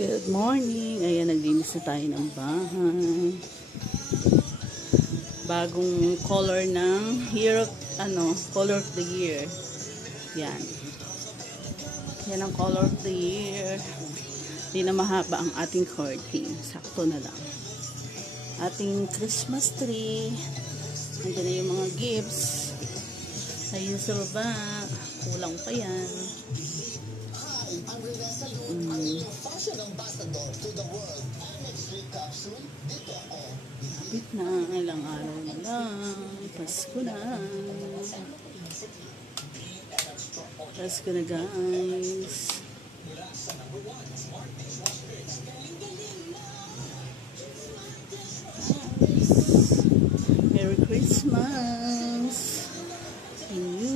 Good morning. Ayan, naglinis na tayo ng bahay. Bagong color ng year of, color of the year. Yan. Yan ang color of the year. Hindi na mahaba ang ating curtain. Sakto na lang. Ating Christmas tree. Nandiyan na yung mga gifts. Ayun sa baba. Kulang pa yan. Kapit na, ilang araw na lang. Pasko na. Pasko na, guys. Merry Christmas and New